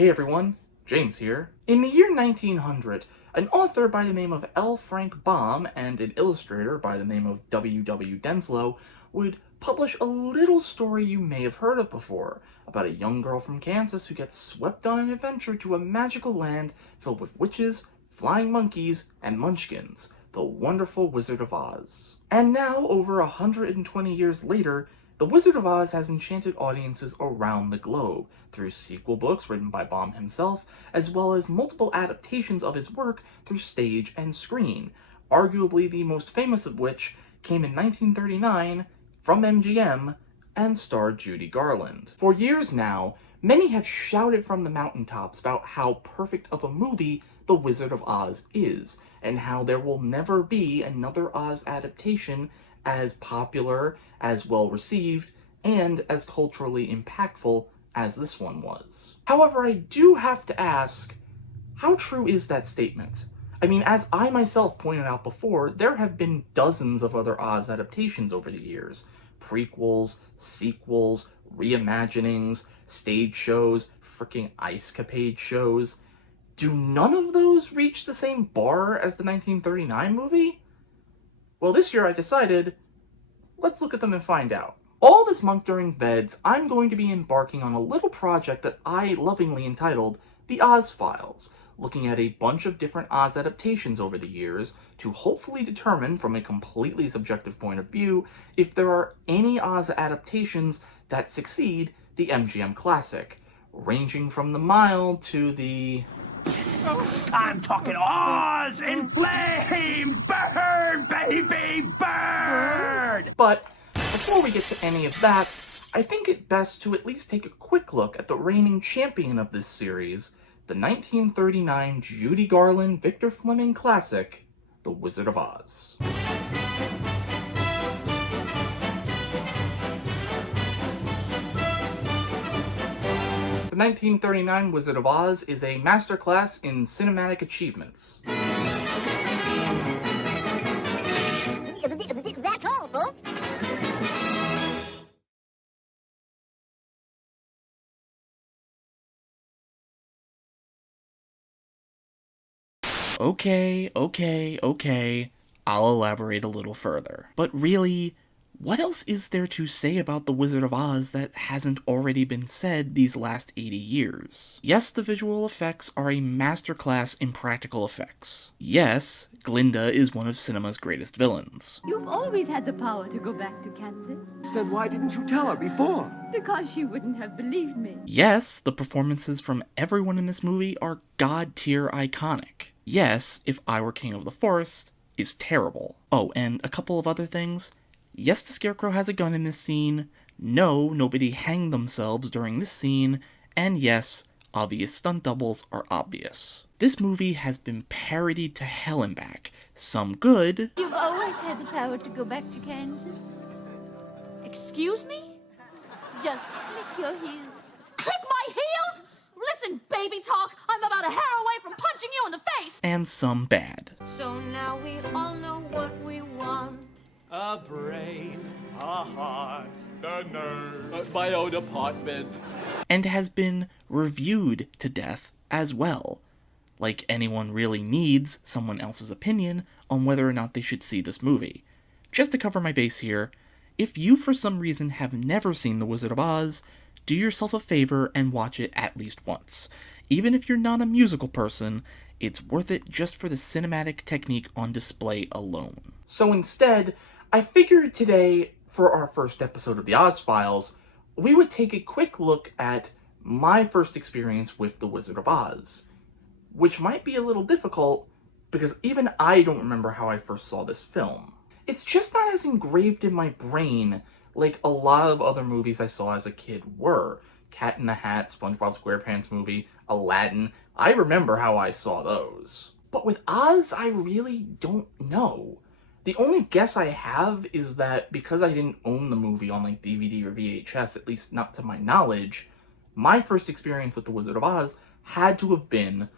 Hey everyone, James here. In the year 1900, an author by the name of L. Frank Baum and an illustrator by the name of W. Denslow would publish a little story you may have heard of before, about a young girl from Kansas who gets swept on an adventure to a magical land filled with witches, flying monkeys, and munchkins, the wonderful Wizard of Oz. And now, over 120 years later, The Wizard of Oz has enchanted audiences around the globe through sequel books written by Baum himself, as well as multiple adaptations of his work through stage and screen, arguably the most famous of which came in 1939 from MGM and starred Judy Garland. For years now, many have shouted from the mountaintops about how perfect of a movie The Wizard of Oz is, and how there will never be another Oz adaptation as popular, as well received, and as culturally impactful as this one was. However, I do have to ask, how true is that statement? I mean, as I myself pointed out before, there have been dozens of other Oz adaptations over the years. Prequels, sequels, reimaginings, stage shows, freaking ice capade shows. Do none of those reach the same bar as the 1939 movie? Well, this year I decided, let's look at them and find out. All this month during VEDS, I'm going to be embarking on a little project that I lovingly entitled The Oz Files, looking at a bunch of different Oz adaptations over the years to hopefully determine, from a completely subjective point of view, if there are any Oz adaptations that succeed the MGM classic, ranging from the mild to the... I'm talking Oz in flames! Burn, baby, burn! But before we get to any of that, I think it best to at least take a quick look at the reigning champion of this series, the 1939 Judy Garland Victor Fleming classic, The Wizard of Oz. The 1939 Wizard of Oz is a masterclass in cinematic achievements. That's all, folks. Okay. I'll elaborate a little further. But really, what else is there to say about The Wizard of Oz that hasn't already been said these last 80 years? Yes, the visual effects are a masterclass in practical effects. Yes, Glinda is one of cinema's greatest villains. You've always had the power to go back to Kansas. Then why didn't you tell her before? Because she wouldn't have believed me. Yes, the performances from everyone in this movie are god-tier iconic. Yes, If I Were King of the Forest is terrible. Oh, and a couple of other things. Yes, the Scarecrow has a gun in this scene. No, nobody hanged themselves during this scene. And yes, obvious stunt doubles are obvious. This movie has been parodied to hell and back. Some good. You've always had the power to go back to Kansas. Excuse me? Just click your heels. Click my heels? Listen, baby talk, I'm about a hair away from punching you in the face! And some bad. So now we all know what we want. A brain, a heart, The nerve. bio department. And has been reviewed to death as well. Like anyone really needs someone else's opinion on whether or not they should see this movie. Just to cover my base here, if you for some reason have never seen The Wizard of Oz, do yourself a favor and watch it at least once. Even if you're not a musical person, it's worth it just for the cinematic technique on display alone. So instead, I figured today, for our first episode of the Oz Files, we would take a quick look at my first experience with The Wizard of Oz. Which might be a little difficult, because even I don't remember how I first saw this film. It's just not as engraved in my brain like a lot of other movies I saw as a kid were. Cat in the Hat, SpongeBob SquarePants movie, Aladdin. I remember how I saw those. But with Oz, I really don't know. The only guess I have is that because I didn't own the movie on like DVD or VHS, at least not to my knowledge, my first experience with The Wizard of Oz had to have been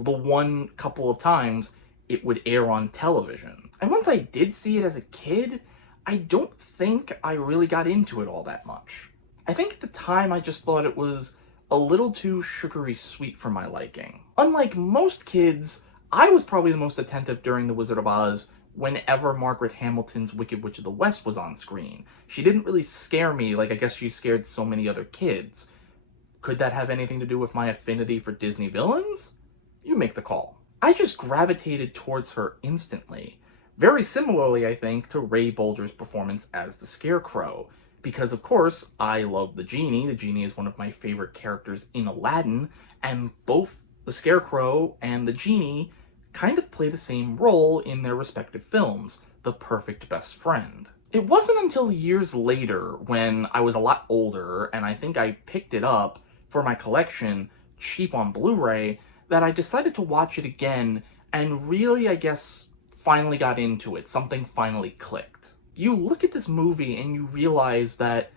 the one couple of times it would air on television. And once I did see it as a kid, I don't think I really got into it all that much. I think at the time I just thought it was a little too sugary sweet for my liking. Unlike most kids, I was probably the most attentive during The Wizard of Oz whenever Margaret Hamilton's Wicked Witch of the West was on screen. She didn't really scare me like I guess she scared so many other kids. Could that have anything to do with my affinity for Disney villains? You make the call. I just gravitated towards her instantly. Very similarly, I think, to Ray Bolger's performance as the Scarecrow. Because, of course, I love the Genie. The Genie is one of my favorite characters in Aladdin, and both the Scarecrow and the Genie kind of play the same role in their respective films, the perfect best friend. It wasn't until years later, when I was a lot older, and I think I picked it up for my collection, cheap on Blu-ray, that I decided to watch it again, and really, I guess, finally got into it. Something finally clicked. You look at this movie and you realize that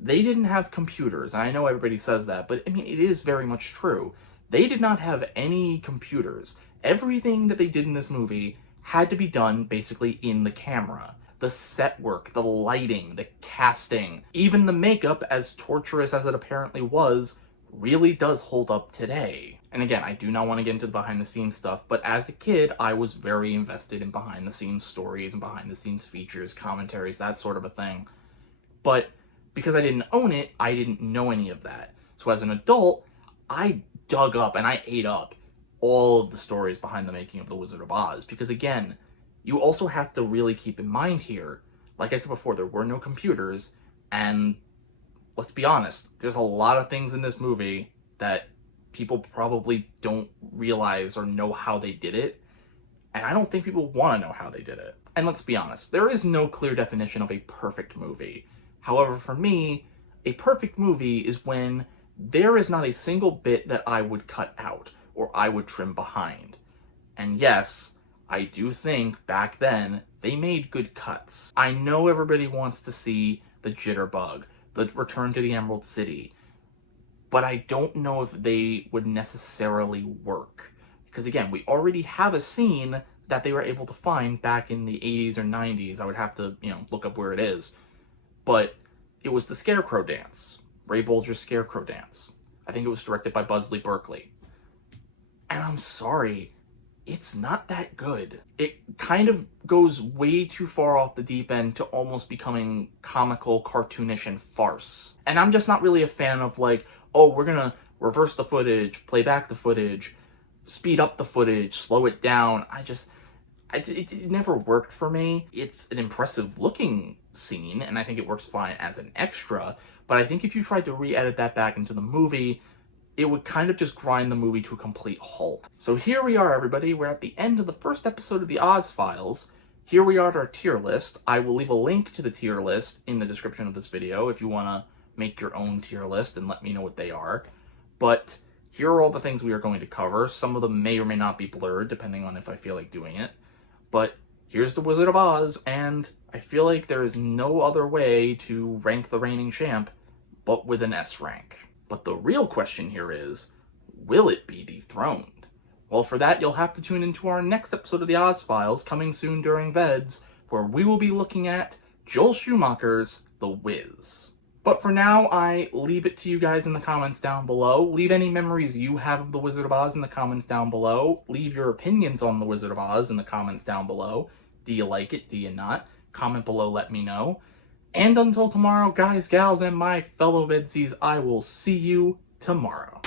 they didn't have computers, and I know everybody says that, but I mean, it is very much true. They did not have any computers. Everything that they did in this movie had to be done basically in the camera. The set work, the lighting, the casting, even the makeup, as torturous as it apparently was, really does hold up today. And again, I do not want to get into the behind-the-scenes stuff, but as a kid, I was very invested in behind-the-scenes stories and behind-the-scenes features, commentaries, that sort of a thing. But because I didn't own it, I didn't know any of that. So as an adult, I dug up and I ate up all of the stories behind the making of The Wizard of Oz. Because again, you also have to really keep in mind here, like I said before, there were no computers, and let's be honest, there's a lot of things in this movie that people probably don't realize or know how they did it, and I don't think people want to know how they did it. And let's be honest, there is no clear definition of a perfect movie. However, for me, a perfect movie is when there is not a single bit that I would cut out or I would trim behind. And yes, I do think back then they made good cuts. I know everybody wants to see the jitterbug, the return to the Emerald City, but I don't know if they would necessarily work. Because again, we already have a scene that they were able to find back in the 80s or 90s. I would have to, look up where it is. But it was the Scarecrow dance. Ray Bolger's Scarecrow dance. I think it was directed by Buzzley Berkeley. And I'm sorry, it's not that good. It kind of goes way too far off the deep end to almost becoming comical, cartoonish, and farce. And I'm just not really a fan of like, oh, we're gonna reverse the footage, play back the footage, speed up the footage, slow it down. It never worked for me. It's an impressive looking scene, and I think it works fine as an extra, but I think if you tried to re-edit that back into the movie, it would kind of just grind the movie to a complete halt. So here we are, everybody. We're at the end of the first episode of the Oz Files. Here we are at our tier list. I will leave a link to the tier list in the description of this video if you want to make your own tier list and let me know what they are. But here are all the things we are going to cover. Some of them may or may not be blurred, depending on if I feel like doing it. But here's The Wizard of Oz, and I feel like there is no other way to rank the reigning champ but with an S rank. But the real question here is, will it be dethroned? Well, for that, you'll have to tune into our next episode of the Oz Files, coming soon during VEDS, where we will be looking at Joel Schumacher's The Wiz. But for now, I leave it to you guys in the comments down below. Leave any memories you have of The Wizard of Oz in the comments down below. Leave your opinions on The Wizard of Oz in the comments down below. Do you like it? Do you not? Comment below, let me know. And until tomorrow, guys, gals, and my fellow VEDS-ies, I will see you tomorrow.